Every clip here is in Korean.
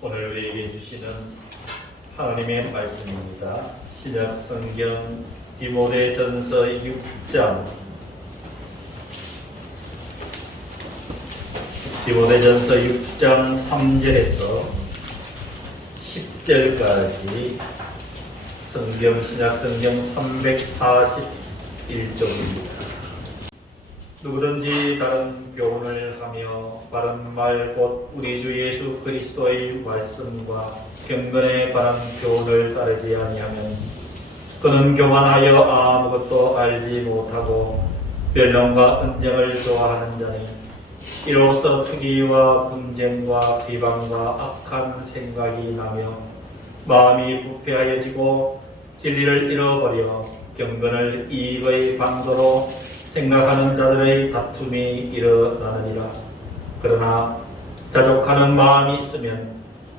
오늘 우리에게 주시는 하나님의 말씀입니다. 신약 성경 디모데전서 6장 디모데전서 6장 3절에서 10절까지 신약 성경 341쪽입니다. 누구든지 다른 교훈을 하며 바른 말 곧 우리 주 예수 그리스도의 말씀과 경건에 관한 교훈을 따르지 아니하면 그는 교만하여 아무것도 알지 못하고 변론과 언쟁을 좋아하는 자니 이로써 투기와 분쟁과 비방과 악한 생각이 나며 마음이 부패하여지고 진리를 잃어버려 경건을 이익의 방도로 생각하는 자들의 다툼이 일어나느니라. 그러나 자족하는 마음이 있으면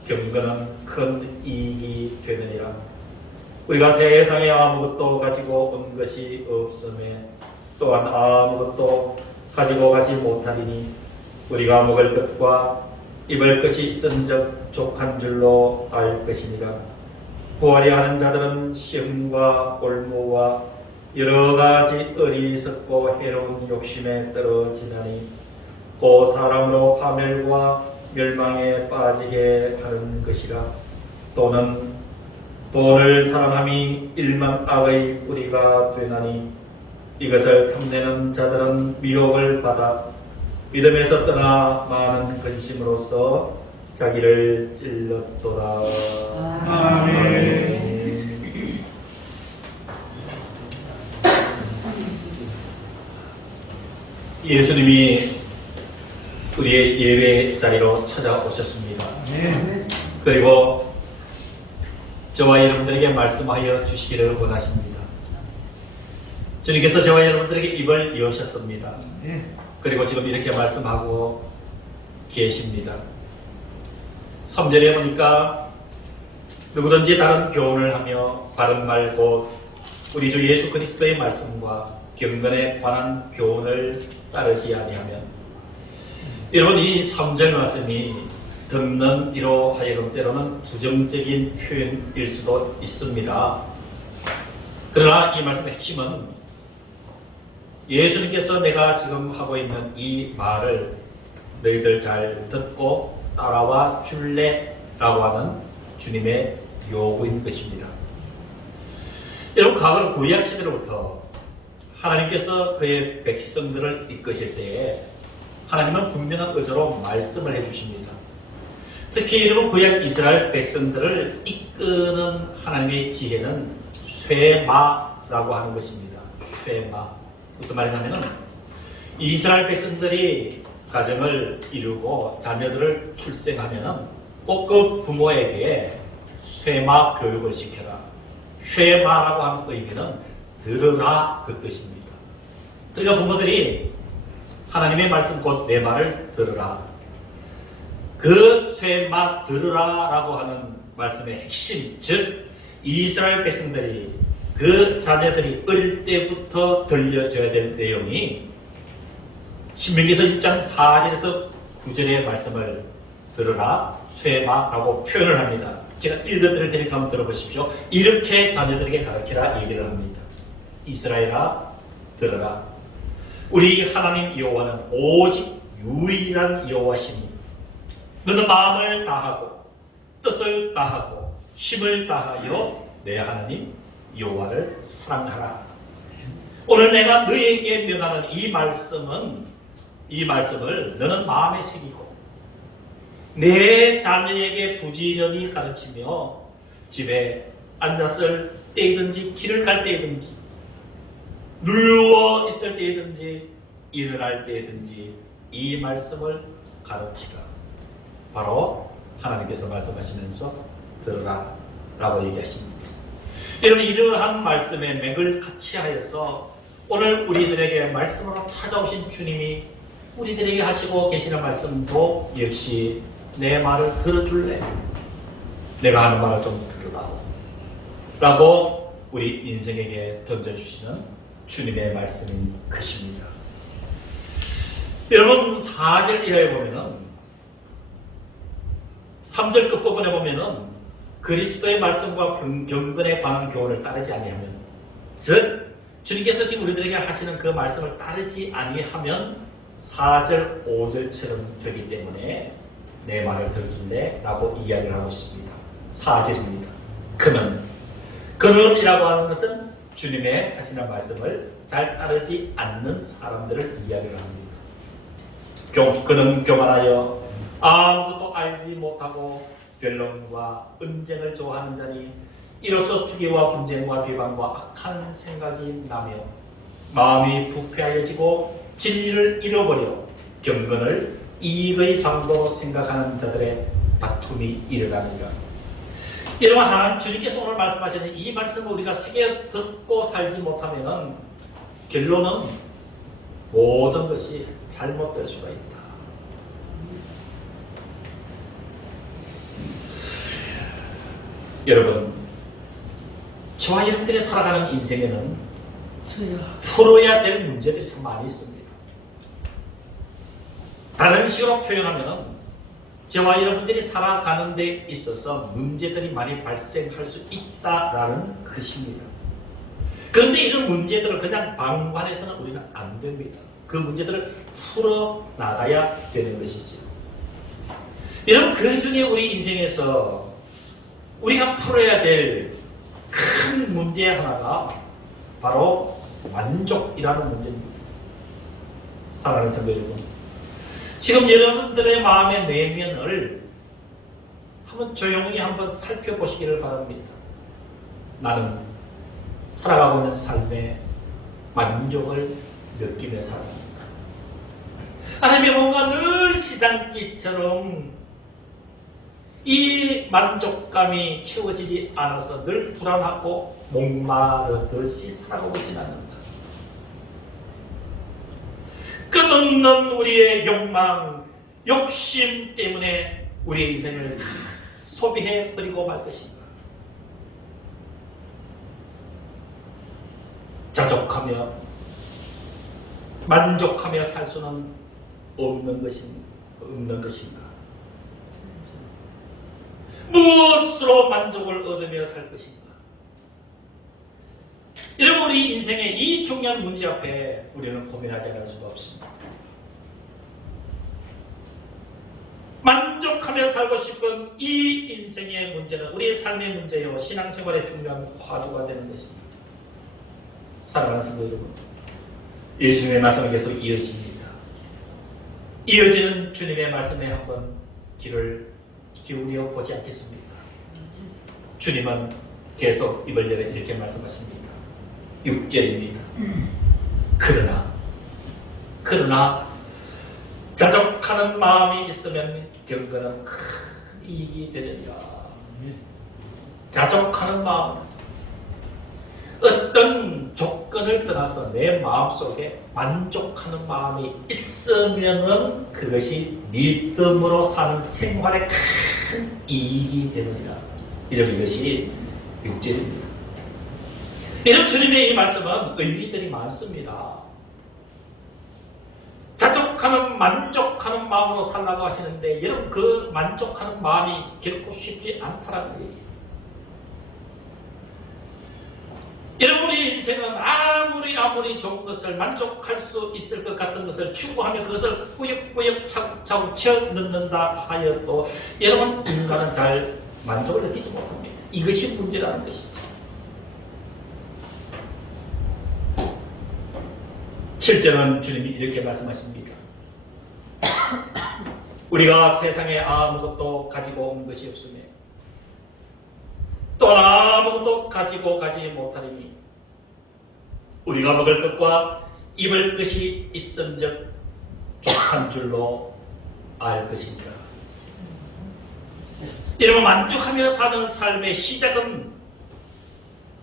경건은 큰 이익이 되느니라. 우리가 세상에 아무것도 가지고 온 것이 없음에 또한 아무것도 가지고 가지 못하리니 우리가 먹을 것과 입을 것이 있은즉 족한 줄로 알 것이니라. 부하려 하는 자들은 시험과 올무와 여러 가지 어리석고 해로운 욕심에 떨어지나니 곧 사람으로 파멸과 멸망에 빠지게 하는 것이라. 또는 돈을 사랑함이 일만 악의 뿌리가 되나니 이것을 탐내는 자들은 미혹을 받아 믿음에서 떠나 많은 근심으로써 자기를 찔렀도다. 아멘. 예수님이 우리의 예배 자리로 찾아오셨습니다. 그리고 저와 여러분들에게 말씀하여 주시기를 원하십니다. 주님께서 저와 여러분들에게 입을 여셨습니다. 그리고 지금 이렇게 말씀하고 계십니다. 3절에 보니까 누구든지 다른 교훈을 하며 바른 말 곧 우리 주 예수 그리스도의 말씀과 경건에 관한 교훈을 따르지 아니하면, 여러분 이 3절 말씀이 듣는 이로 하여금 때로는 부정적인 표현일 수도 있습니다. 그러나 이 말씀의 핵심은 예수님께서 내가 지금 하고 있는 이 말을 너희들 잘 듣고 따라와 줄래? 라고 하는 주님의 요구인 것입니다. 여러분 과거 구약 시대로부터 하나님께서 그의 백성들을 이끄실 때에 하나님은 분명한 의도로 말씀을 해주십니다. 특히 여러분 구약 이스라엘 백성들을 이끄는 하나님의 지혜는 쇠마라고 하는 것입니다. 쇠마. 무슨 말이냐면 이스라엘 백성들이 가정을 이루고 자녀들을 출생하면 꼭 그 부모에게 쇠마 교육을 시켜라. 쇠마라고 하는 의미는 들으라 그 뜻입니다. 그러니까 부모들이 하나님의 말씀 곧 내 말을 들으라. 그 쇠마 들으라 라고 하는 말씀의 핵심, 즉 이스라엘 백성들이 그 자녀들이 어릴 때부터 들려줘야 될 내용이 신명기서 6장 4절에서 9절의 말씀을 들으라 쇠마라고 표현을 합니다. 제가 읽어드릴 테니까 한번 들어보십시오. 이렇게 자녀들에게 가르치라 얘기를 합니다. 이스라엘아 들어라. 우리 하나님 여호와는 오직 유일한 여호와시니 너는 마음을 다하고 뜻을 다하고 힘을 다하여 내 하나님 여호와를 사랑하라. 오늘 내가 너에게 명하는 이 말씀을 너는 마음에 새기고 내 자녀에게 부지런히 가르치며 집에 앉았을 때이든지 길을 갈 때이든지 누워 있을 때이든지 일어날 때이든지 이 말씀을 가르치라. 바로 하나님께서 말씀하시면서 들으라 라고 얘기하십니다. 여러분 이러한 말씀의 맥을 같이 하여서 오늘 우리들에게 말씀으로 찾아오신 주님이 우리들에게 하시고 계시는 말씀도 역시 내 말을 들어줄래? 내가 하는 말을 좀 들으라고 라고 우리 인생에게 던져주시는 주님의 말씀인 것입니다. 여러분 4절 이하에 보면은 3절 끝부분에 보면은 그리스도의 말씀과 경건에 관한 교훈을 따르지 아니하면, 즉 주님께서 지금 우리들에게 하시는 그 말씀을 따르지 아니하면 4절 5절처럼 되기 때문에 내 말을 들을래 라고 이야기를 하고 있습니다. 4절입니다. 그는이라고 하는 것은 주님의 하시는 말씀을 잘 따르지 않는 사람들을 이야기를 합니다. 그는 교만하여 아무것도 알지 못하고 변론과 은쟁을 좋아하는 자니 이로써 투기와 분쟁과 비방과 악한 생각이 나며 마음이 부패하여지고 진리를 잃어버려 경건을 이익의 방도로 생각하는 자들의 다툼이 일어나느니라. 이러한 주님께서 오늘 말씀하시는 이 말씀을 우리가 새겨 듣고 살지 못하면 결론은 모든 것이 잘못될 수가 있다. 여러분, 저와 여러분들이 살아가는 인생에는 풀어야 될 문제들이 참 많이 있습니다. 다른 식으로 표현하면 저와 여러분들이 살아가는 데 있어서 문제들이 많이 발생할 수 있다라는 것입니다. 그런데 이런 문제들을 그냥 방관해서는 우리는 안 됩니다. 그 문제들을 풀어나가야 되는 것이죠. 여러분, 그 중에 우리 인생에서 우리가 풀어야 될 큰 문제 하나가 바로 만족이라는 문제입니다. 사랑하는 성도 여러분, 지금 여러분들의 마음의 내면을 조용히 한번 살펴보시기를 바랍니다. 나는 살아가고 있는 삶에 만족을 느끼며 살아갑니다. 아니면 뭔가 늘 시장기처럼 이 만족감이 채워지지 않아서 늘 불안하고 목마르듯이 살아가고 있지는 않는다. 끝없는 우리의 욕망, 욕심 때문에 우리의 인생을 소비해버리고 말 것인가? 자족하며 만족하며 살 수는 없는 것인가? 무엇으로 만족을 얻으며 살 것인가? 여러분, 우리 인생의 이 중요한 문제 앞에 우리는 고민하지 않을 수가 없습니다. 만족하며 살고 싶은 이 인생의 문제는 우리의 삶의 문제요, 신앙생활의 중요한 화두가 되는 것입니다. 사랑하는 성도 여러분, 예수님의 말씀은 계속 이어집니다. 이어지는 주님의 말씀에 한번 귀를 기울여 보지 않겠습니까? 주님은 계속 입을 열어 이렇게 말씀하십니다. 6절입니다. 그러나 자족하는 마음이 있으면 경건은 큰 이익이 되느니라. 자족하는 마음, 어떤 조건을 떠나서 내 마음속에 만족하는 마음이 있으면은 그것이 믿음으로 사는 생활에 큰 이익이 되느니라. 이런 것이 6절입니다. 이런 주님의 이 말씀은 의미들이 많습니다. 자족하는 만족하는 마음으로 살라고 하시는데, 여러분, 그 만족하는 마음이 결코 쉽지 않다라는 얘기예요. 여러분, 우리 인생은 아무리 좋은 것을 만족할 수 있을 것 같은 것을 추구하며 그것을 꾸역꾸역 차곡차곡 채워넣는다 하여도 여러분, 인간은 잘 만족을 느끼지 못합니다. 이것이 문제라는 것이죠. 7절은 주님이 이렇게 말씀하십니다. 우리가 세상에 아무것도 가지고 온 것이 없으며 또 아무것도 가지고 가지 못하리니 우리가 먹을 것과 입을 것이 있은즉 족한 줄로 알 것이니라. 여러분, 만족하며 사는 삶의 시작은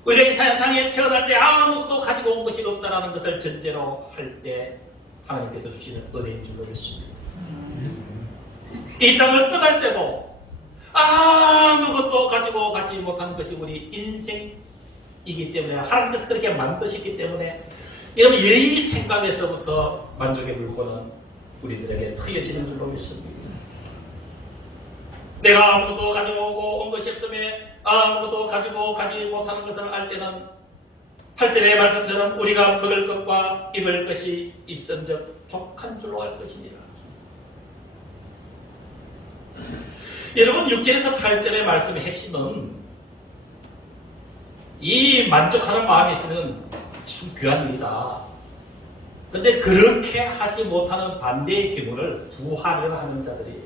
우리가 이 세상에 태어날 때 아무것도 가지고 온 것이 없다는 것을 전제로 할 때 하나님께서 주시는 은혜인 줄로 믿습니다. 이 땅을 떠날 때도 아무것도 가지고 가지 못한 것이 우리 인생이기 때문에, 하나님께서 그렇게 만드셨기 때문에 여러분, 이 생각에서부터 만족의 물꼬는 우리들에게 트여지는 줄로 믿습니다. 내가 아무것도 가져오고 온 것이 없음에 아무것도 가지고 가지 못하는 것을 알 때는 8절의 말씀처럼 우리가 먹을 것과 입을 것이 있은즉 족한 줄로 알 것입니다. 여러분 6절에서 8절의 말씀의 핵심은 이 만족하는 마음이 있으면 참 귀한 일이다. 근데 그렇게 하지 못하는 반대의 경우를 구하려 하는 자들이,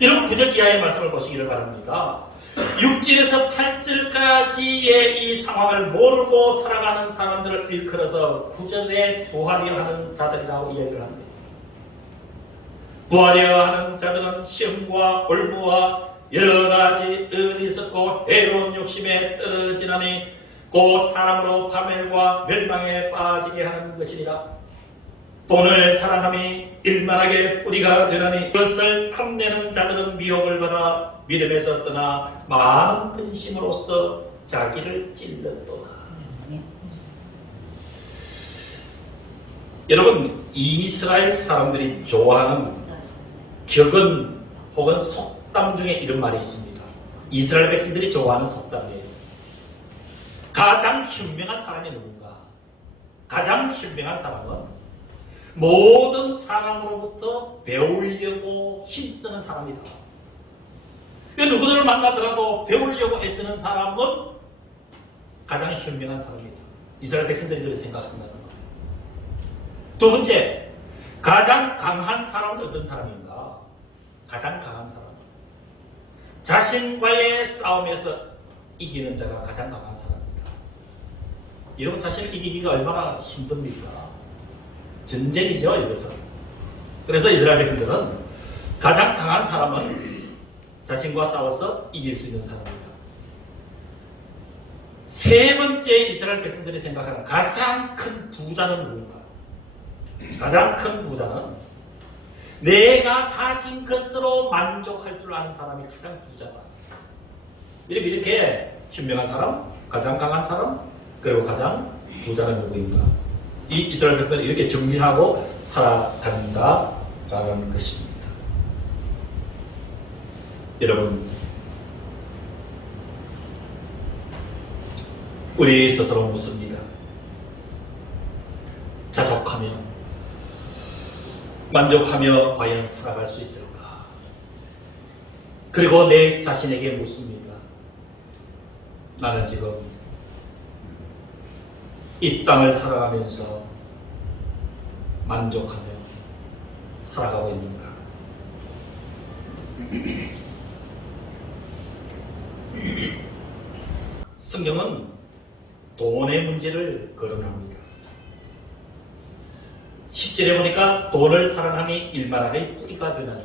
여러분 9절 이하의 말씀을 보시기를 바랍니다. 6절에서 8절까지의 이 상황을 모르고 살아가는 사람들을 일컬어서 9절에 구하려 하는 자들이라고 이야기를 합니다. 구하려 하는 자들은 시험과 올무와 여러 가지 어리석고 해로운 욕심에 떨어지나니 곧 사람으로 파멸과 멸망에 빠지게 하는 것이니라. 돈을 사랑함이 일만하게 뿌리가 되나니 그것을 탐내는 자들은 미혹을 받아 믿음에서 떠나 많은 근심으로써 자기를 찔렀도다. 여러분 이스라엘 사람들이 좋아하는 격언 혹은 속담 중에 이런 말이 있습니다. 이스라엘 백성들이 좋아하는 속담이에요. 가장 현명한 사람이 누군가? 가장 현명한 사람은 모든 사람으로부터 배우려고 힘쓰는 사람이다. 누구들을 만나더라도 배우려고 애쓰는 사람은 가장 현명한 사람이다. 이스라엘 백성들이 그렇게 생각한다는 거예요. 두 번째, 가장 강한 사람은 어떤 사람인가? 가장 강한 사람, 자신과의 싸움에서 이기는 자가 가장 강한 사람입니다. 여러분 자신을 이기기가 얼마나 힘듭니까? 전쟁이죠 이것은. 그래서 이스라엘 백성들은 가장 강한 사람은 자신과 싸워서 이길 수 있는 사람입니다. 세 번째 이스라엘 백성들이 생각하는 가장 큰 부자는 누군가? 가장 큰 부자는 내가 가진 것으로 만족할 줄 아는 사람이 가장 부자다. 이렇게 현명한 사람, 가장 강한 사람, 그리고 가장 부자는 누구인가? 이 이스라엘 백성들은 이렇게 정리하고 살아간다라는 것입니다. 여러분, 우리 스스로 묻습니다. 자족하며 만족하며 과연 살아갈 수 있을까? 그리고 내 자신에게 묻습니다. 나는 지금 이 땅을 살아가면서 만족하며 살아가고 있는가? 성경은 돈의 문제를 거론합니다. 10절에 보니까 돈을 사랑함이 일만하게 뿌리가 되나니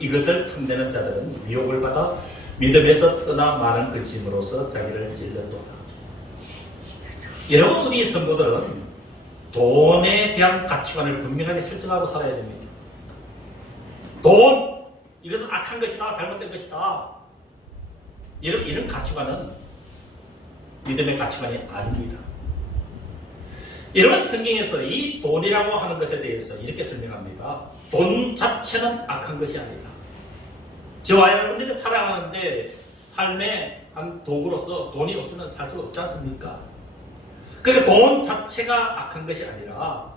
이것을 탐내는 자들은 미혹을 받아 믿음에서 떠나 많은 근심으로써 자기를 찔렀도다. 여러분, 우리 성도들은 돈에 대한 가치관을 분명하게 설정하고 살아야 됩니다. 돈, 이것은 악한 것이다, 잘못된 것이다. 이런 가치관은 믿음의 가치관이 아닙니다. 여러분, 성경에서 이 돈이라고 하는 것에 대해서 이렇게 설명합니다. 돈 자체는 악한 것이 아니다. 저와 여러분들이 살아가는데 삶의 한 도구로서 돈이 없으면 살 수가 없지 않습니까? 그러니까 돈 자체가 악한 것이 아니라,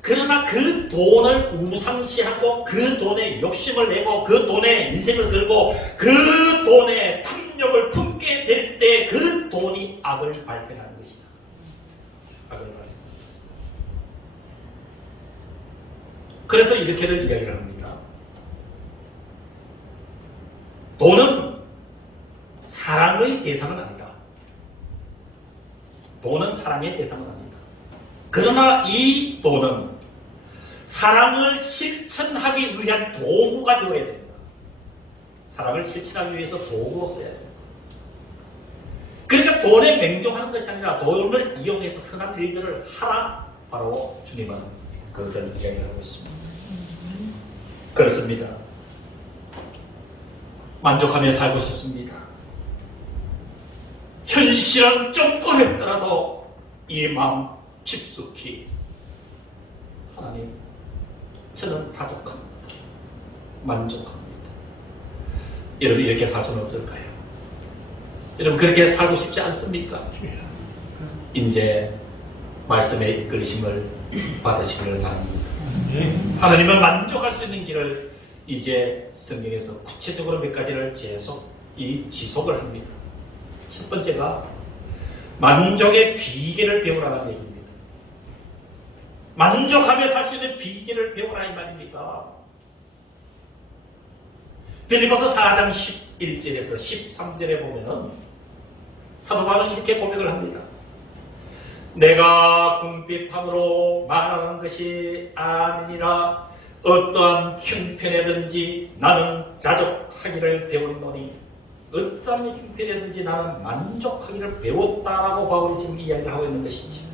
그러나 그 돈을 우상시하고 그 돈에 욕심을 내고 그 돈에 인생을 걸고 그 돈에 탐욕을 품게 될 때 그 돈이 악을 발생하는 것이다. 악을 발생하는 것이다. 그래서 이렇게를 이야기를 합니다. 돈은 사랑의 대상은 아니다. 돈은 사랑의 대상은 아니다. 그러나 이 돈은 사랑을 실천하기 위한 도구가 되어야 된다. 사랑을 실천하기 위해서 도구로 써야 된다. 그러니까 돈에 맹종하는 것이 아니라 돈을 이용해서 선한 일들을 하라. 바로 주님은 그것을 이야기하고 있습니다. 그렇습니다. 만족하며 살고 싶습니다. 현실은 좀 어렵더라도 이 마음 깊숙이 하나님, 저는 자족합니다. 만족합니다. 여러분 이렇게 살 수는 없을까요? 여러분 그렇게 살고 싶지 않습니까? 이제 말씀의 이끌리심을 받으시기를 바랍니다. 하나님은 만족할 수 있는 길을 이제 성경에서 구체적으로 몇 가지를 지속을 합니다. 첫 번째가 만족의 비결을 배우라는 얘기입니다. 만족하며 살 수 있는 비결을 배우라 이 말입니다. 빌립보서 4장 11절에서 13절에 보면은 사도 바울은 이렇게 고백을 합니다. 내가 궁핍함으로 말하는 것이 아니니라. 어떠한 형편이든지 나는 자족하기를 배웠노니, 어떠한 형편이든지 나는 만족하기를 배웠다라고 바울이 지금 이야기를 하고 있는 것이지.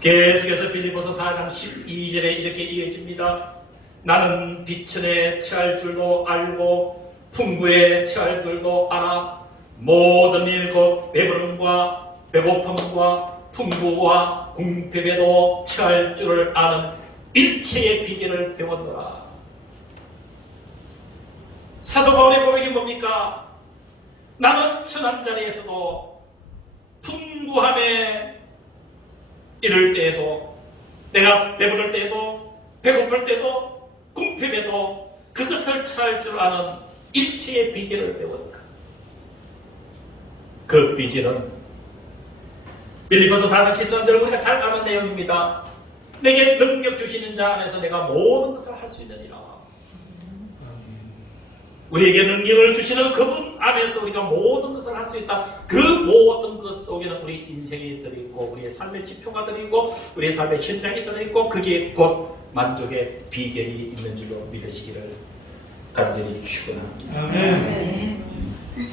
계속해서 빌립보서 4장 12절에 이렇게 이어집니다. 나는 비천에 처할 줄도 알고 풍부에 처할 줄도 알아. 모든 일 곧 배부름과 배고픔과 풍부와 궁핍에도 처할 줄을 아는 일체의 비결을 배웠노라. 사도 바울의 고백이 뭡니까? 나는 천한 자리에서도 풍부함에 이를 때에도, 내가 배부를 때에도, 배고플 때도, 궁핍에도 그것을 처할 줄 아는 일체의 비결을 배웠다. 그 비결은 빌립보서 4장 13절을 우리가 잘 아는 내용입니다. 내게 능력 주시는 자 안에서 내가 모든 것을 할 수 있느니라. 우리에게 능력을 주시는 그분 안에서 우리가 모든 것을 할 수 있다. 그 모든 것 속에는 우리 인생이 들어있고, 우리의 삶의 지표가 들어있고, 우리의 삶의 현장이 들어있고, 그게 곧 만족의 비결이 있는 줄로 믿으시기를 간절히 축원합니다.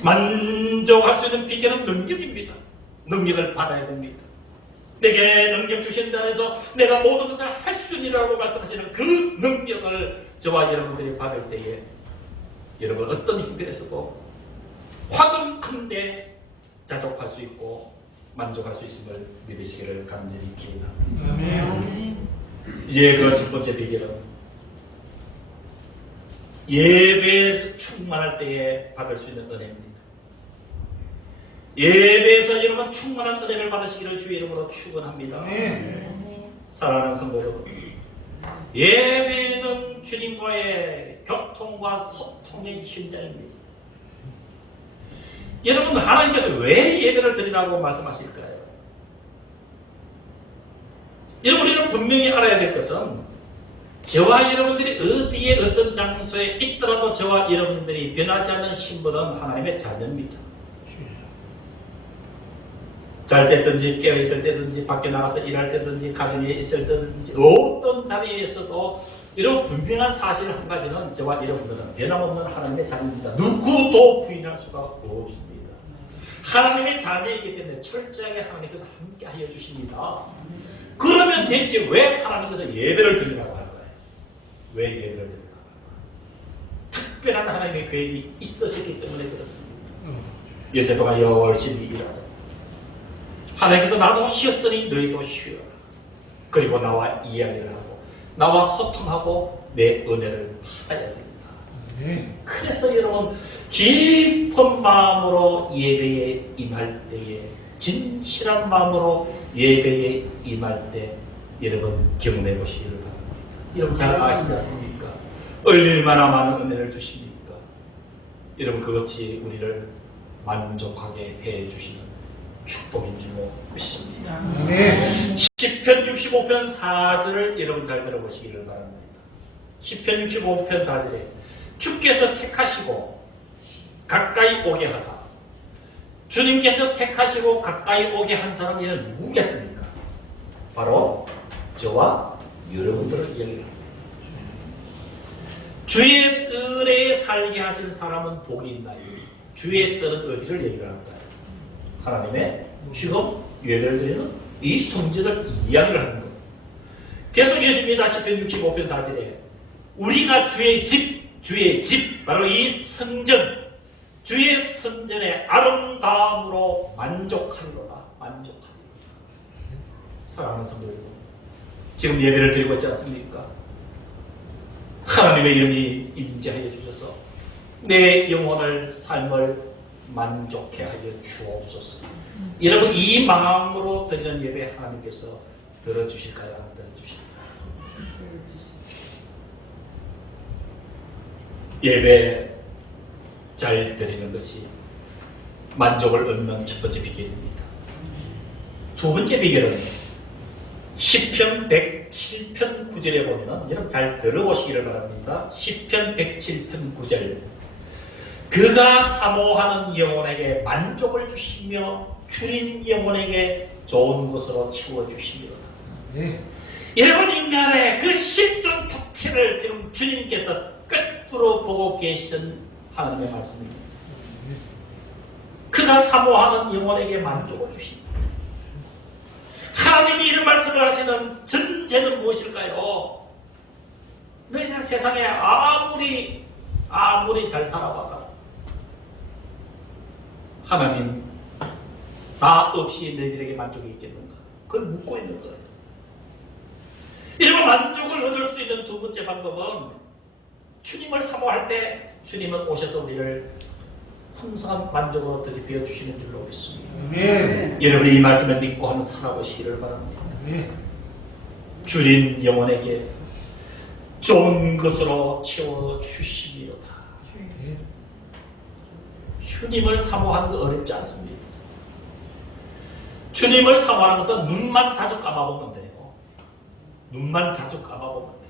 만족할 수 있는 비결은 능력입니다. 능력을 받아야 됩니다. 내게 능력 주신 자 안에서 내가 모든 것을 할 수 있느라고 말씀하시는 그 능력을 저와 여러분들이 받을 때에 여러분 어떤 형편에서도 화등큰데 자족할 수 있고 만족할 수 있음을 믿으시기를 간절히 기원합니다. 이제 그 첫 번째 비결은 예배에서 충만할 때에 받을 수 있는 은혜입니다. 예배에서 여러분 충만한 은혜를 받으시기를 주의 이름으로 축원합니다. 사랑하는 성도 여러분, 예배는 주님과의 교통과 소통의 현장입니다. 여러분 하나님께서 왜 예배를 드리라고 말씀하실까요? 여러분 우리는 분명히 알아야 될 것은 저와 여러분들이 어디에 어떤 장소에 있더라도 저와 여러분들이 변하지 않는 신분은 하나님의 자녀입니다. 잘 때든지 깨어있을 때든지 밖에 나가서 일할 때든지 가정에 있을 때든지 어떤 자리에서도 이런 분명한 사실 한 가지는 저와 여러분들은 변함없는 하나님의 자녀입니다. 누구도 부인할 수가 없습니다. 하나님의 자녀이기 때문에 철저하게 하나님께서 함께 하여 주십니다. 그러면 대체 왜 하나님께서 예배를 드리라고 할까요? 왜 예배를 드리라고 할까요? 특별한 하나님의 계획이 있으셨기 때문에 그렇습니다. 요셉가 열심히 일하고 하나님께서 나도 쉬었으니 너희도 쉬어라. 그리고 나와 이야기를 하고 나와 소통하고 내 은혜를 받아야 됩니다. 그래서 여러분 깊은 마음으로 예배에 임할 때에 진실한 마음으로 예배에 임할 때 여러분 경험해 보시기를 바랍니다. 여러분 잘 아시지 않습니까? 얼마나 많은 은혜를 주십니까? 여러분 그것이 우리를 만족하게 해 주시는 축복인 줄로 믿습니다. 시편 65편 4절을 여러분 잘 들어보시기를 바랍니다. 시편 65편 4절에 주께서 택하시고 가까이 오게 하사, 주님께서 택하시고 가까이 오게 한 사람이 누구겠습니까? 바로 저와 여러분들을 이야기합니다. 주의 뜰에 살게 하신 사람은 복이 있나요? 주의 뜰은 어디를 얘기를 할까요? 하나님의 지금 예배를 드리는 이 성전을 이야기를 하는 겁니다. 계속 이어집니다. 시편 65편 4절에 우리가 주의 집, 바로 이 성전, 주의 성전의 아름다움으로 만족하리로다. 만족하리로다. 사랑하는 성도 여러분, 지금 예배를 드리고 있지 않습니까? 하나님의 영이 임재하여 주셔서 내 영혼을 삶을 만족해 하여 주옵소서. 여러분 이 마음으로 드리는 예배 하나님께서 들어주실까요? 안 들어주실까요? 예배 잘 드리는 것이 만족을 얻는 첫 번째 비결입니다. 두 번째 비결은 시편 107편 9절에 보면 여러분 잘 들어보시기를 바랍니다. 시편 107편 9절 그가 사모하는 영혼에게 만족을 주시며 주인 영혼에게 좋은 것으로 채워주시며 여러분 인간의 그 실존 자체를 지금 주님께서 끝으로 보고 계신 하나님의 말씀입니다. 그가 사모하는 영혼에게 만족을 주신다. 하나님이 이런 말씀을 하시는 전제는 무엇일까요? 너희들 세상에 아무리 잘 살아봐라. 하나님 나 없이 너희들에게 만족이 있겠는가? 그걸 묻고 있는 거예요. 이런 만족을 얻을 수 있는 두 번째 방법은 주님을 사모할 때 주님은 오셔서 우리를 풍성한 만족으로 드리려 주시는 줄로 믿습니다. 여러분이 이 말씀을 믿고 한번 살아보시기를 바랍니다. 주님 영혼에게 좋은 것으로 채워주시리로다. 주님을 사모하는 거 어렵지 않습니다. 주님을 사모하는 것은 눈만 자주 감아보면 돼요. 눈만 자주 감아보면 돼요.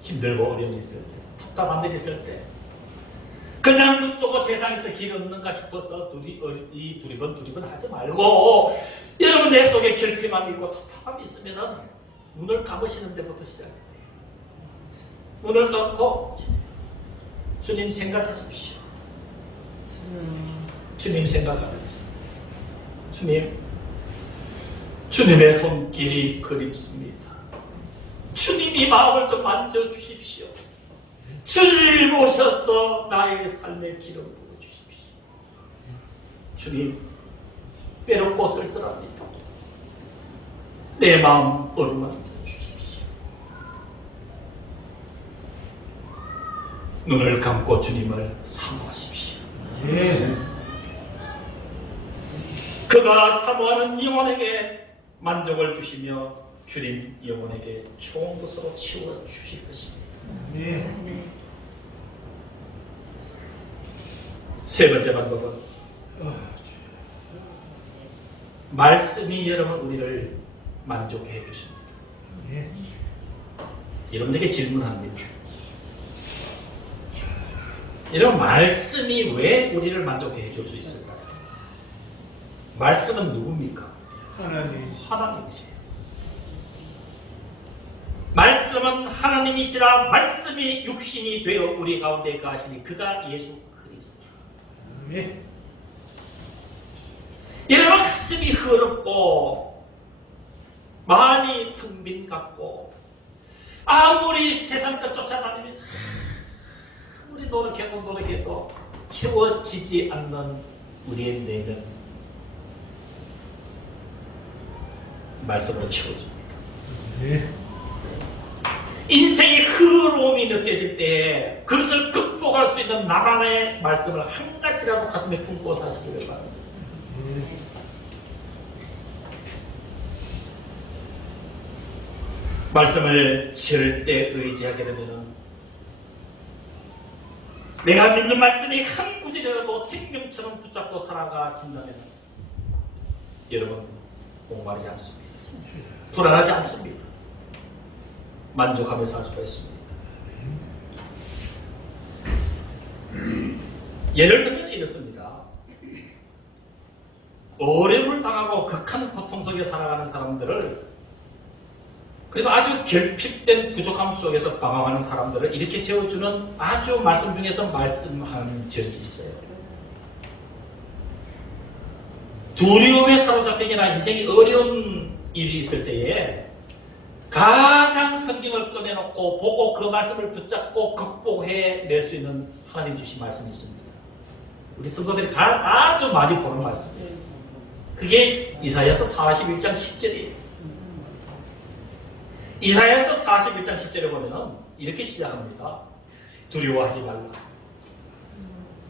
힘들고 어려움이 있을 때, 답답한 일이 있을 때 그냥 눈 뜨고 세상에서 길 없는가 싶어서 두리번 하지 말고 여러분 내 속에 결핍함이 있고 답답함이 있으면 눈을 감으시는 데부터 시작해요. 눈을 감고 주님 생각하십시오. 주님 생각하면서 주님의 손길이 그립습니다. 주님이 마음을 좀 만져주십시오. 주님 오셔서 나의 삶의 길을 보여주십시오. 주님 외롭고 쓸쓸합니다. 내 마음 어루만져 주십시오. 눈을 감고 주님을 사모하십시오. 그가 사모하는 영혼에게 만족을 주시며 주님 영혼에게 좋은 것으로 채워주실 것입니다. 세 번째 방법은 말씀이 여러분 우리를 만족해 해 주십니다. 여러분에게 질문합니다. 여러분 말씀이 왜 우리를 만족해 해 줄 수 있을까요? 말씀은 누굽니까? 하나님이세요. 말씀은 하나님이시라 말씀이 육신이 되어 우리 가운데 거하시니 그가 예수 그리스도. 여러분 가슴이 흐럽고 마음이 텅 빈 같고 아무리 세상 것 쫓아다니면서 아무리 노력해도 채워지지 않는 우리의 내면 말씀으로 채워집니다. 인생의 흐름이 느껴질 때 그것을 극복할 수 있는 나만의 말씀을 한 가지라도 가슴에 품고 사시기를 바랍니다. 말씀을 절대 의지하게 되면 내가 믿는 말씀이 한 구절이라도 생명처럼 붙잡고 살아가진다면 여러분 목마르지 않습니다. 불안하지 않습니다. 만족하며 살 수가 있습니다. 예를 들면 이렇습니다. 어려움을 당하고 극한 고통 속에 살아가는 사람들을 그리고 아주 결핍된 부족함 속에서 방황하는 사람들을 이렇게 세워주는 아주 말씀 중에서 말씀하는 절이 있어요. 두려움에 사로잡히거나 인생이 어려운 일이 있을 때에 가장 성경을 꺼내놓고 보고 그 말씀을 붙잡고 극복해낼 수 있는 하나님 주신 말씀이 있습니다. 우리 성도들이 아주 많이 보는 말씀이에요. 그게 이사야서 41장 10절이에요. 이사야서 41장 10절에 보면 이렇게 시작합니다. 두려워하지 말라.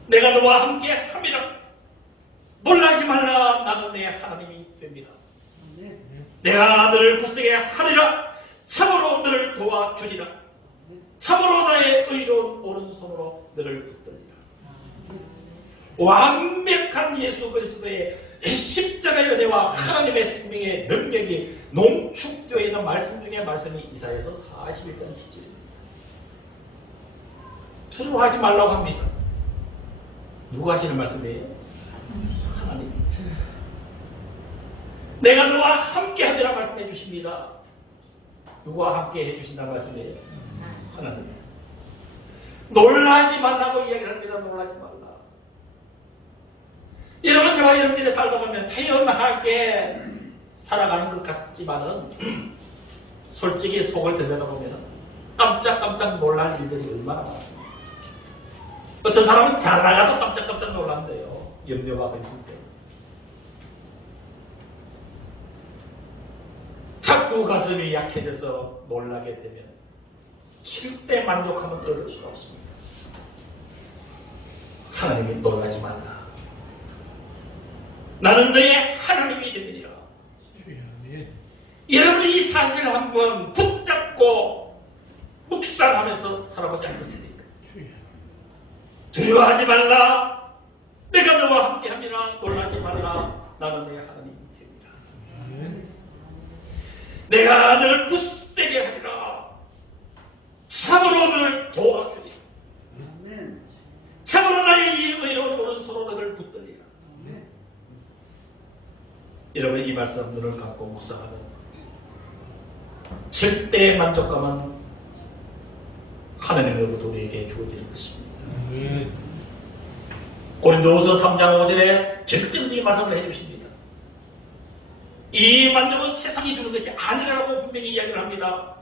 내가 너와 함께 함이라. 놀라지 말라. 나는 내 하나님이 됩니다. 내가 너를 굳세게 하리라. 참으로 너를 도와주리라. 참으로 나의 의로운 오른손으로 너를 붙들리라. 완벽한 예수 그리스도의 십자가의 은혜와 하나님의 생명의 능력이 농축되어 있는 말씀 중에 말씀이 이사야서 41장 17입니다. 두려워하지 말라고 합니다. 누가 하시는 말씀이에요? 하나님. 내가 너와 함께 하리라 말씀해 주십니다. 누가 함께 해주신다는 말씀이에요? 하나님. 놀라지 말라고 이야기를 합니다. 놀라지 말라. 여러분, 저와 여러분들이 살다 보면 태연하게 살아가는 것 같지만은 솔직히 속을 들여다보면 깜짝깜짝 놀랄 일들이 얼마나 많습니다. 어떤 사람은 잘 나가도 깜짝깜짝 놀란대요. 염려가 근심 때문에. 자꾸 가슴이 약해져서 놀라게 되면 절대 만족함은 얻을 수가 없습니다. 하나님이 놀라지 말라. 나는 너의 하나님이 되리라. 여러분이 이 사실을 한번 붙잡고 묵상하면서 살아보지 않겠습니까? 두려워하지 말라. 내가 너와 함께함이라. 놀라지 말라. 나는 내 하나님이 되리라. 내가 너를 굳세게 하리라. 참으로 너를 도와주리라. 참으로 나의 이 의로운 오른손으로 너를 붙들리라. 여러분, 이 말씀 눈을 감고 묵상하면 절대 만족감은 하나님으로부터 우리에게 주어지는 것입니다. 고린도후서 3장 5절에 결정적인 말씀을 해주십니다. 이 만족은 세상이 주는 것이 아니라고 분명히 이야기를 합니다.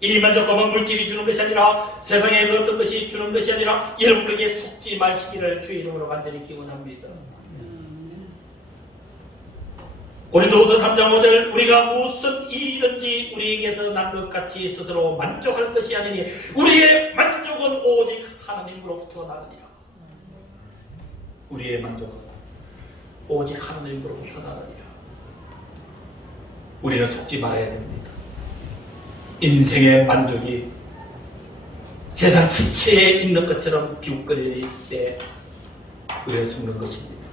이 만족감은 물질이 주는 것이 아니라 세상의 그 어떤 것이 주는 것이 아니라 여러분 거기에 속지 마시기를 주의 이름으로 간절히 기원합니다. 고린도후서 3장 5절 우리가 무슨 일이든지 우리에게서 난 것 같이 스스로 만족할 것이 아니니 우리의 만족은 오직 하나님으로부터 나느니라. 우리의 만족은 오직 하나님으로부터 나느니라. 우리는 속지 말아야 됩니다. 인생의 만족이 세상 전체에 있는 것처럼 기웃거릴 때 우리는 숨는 것입니다.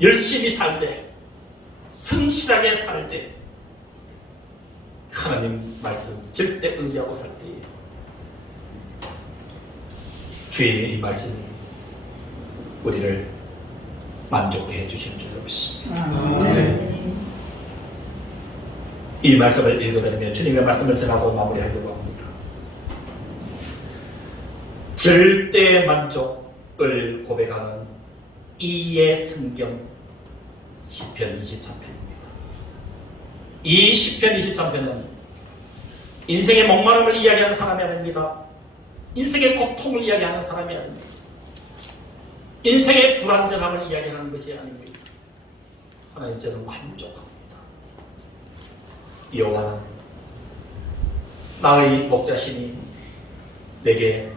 열심히 살 때, 성실하게 살 때, 하나님 말씀 절대 의지하고 살 때 주의 이 말씀이 우리를 만족해 해주시는 줄로 믿습니다. 이 말씀을 읽어드리면 주님의 말씀을 전하고 마무리하려고 합니다. 절대 만족을 고백하는 이의 성경 시편 23편입니다. 이 시편 23편은 인생의 목마름을 이야기하는 사람이 아닙니다. 인생의 고통을 이야기하는 사람이 아닙니다. 인생의 불안정함을 이야기하는 것이 아닙니다. 하나님, 저는 만족합니다. 여호와는 나의 목자시니 내게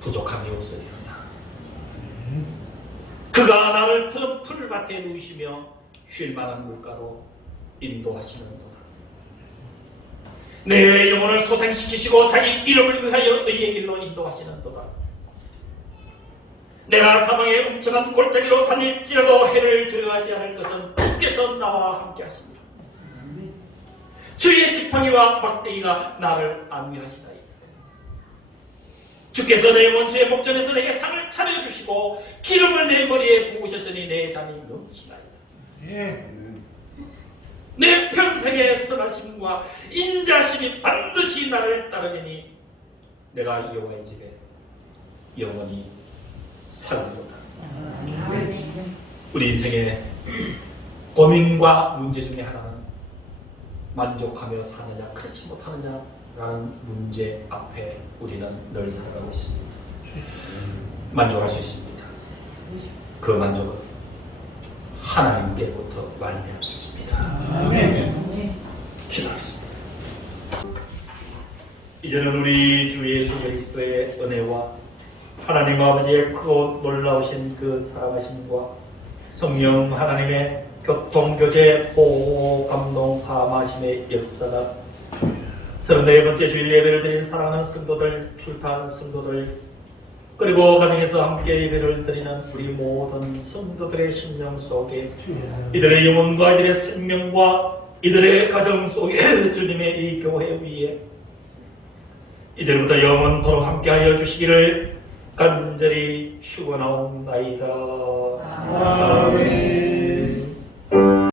부족함이 없으리로다. 그가 나를 푸른 풀밭에 누이시며 쉴만한 물가로 인도하시는도다. 내 영혼을 소생시키시고 자기 이름을 위하여 의의 길로 인도하시는도다. 내가 사망의 음침한 골짜기로 다닐지라도 해를 두려워하지 않을 것은 주께서 나와 함께 하십니다. 주의 지팡이와 막대기가 나를 안위하시나이다. 주께서 내 원수의 목전에서 내게 상을 차려주시고 기름을 내 머리에 부으셨으니 내 잔이 넘치나이다. 내 평생의 선하심과 인자심이 반드시 나를 따르니 내가 여호와의 집에 영원히 살리로다. 우리 인생의 고민과 문제 중에 하나는 만족하며 사느냐 그렇지 못하느냐라는 문제 앞에 우리는 늘 살아가고 있습니다. 만족할 수 있습니다. 그 만족은 하나님께부터 말미암습니다. 기도하겠습니다. 이제는 우리 주 예수 그리스도의 은혜와 하나님 아버지의 크고 놀라우신 그 사랑하심과 성령 하나님의 교통교제 보호 감동 감하심의 역사가 34번째 주일 예배를 드린 사랑하는 성도들, 출타하는 성도들, 그리고 가정에서 함께 예배를 드리는 우리 모든 성도들의 심령 속에 이들의 영혼과 이들의 생명과 이들의 가정 속에 주님의 이 교회 위에 이제부터 영원토록 함께하여 주시기를 간절히 축원하옵나이다. 아멘.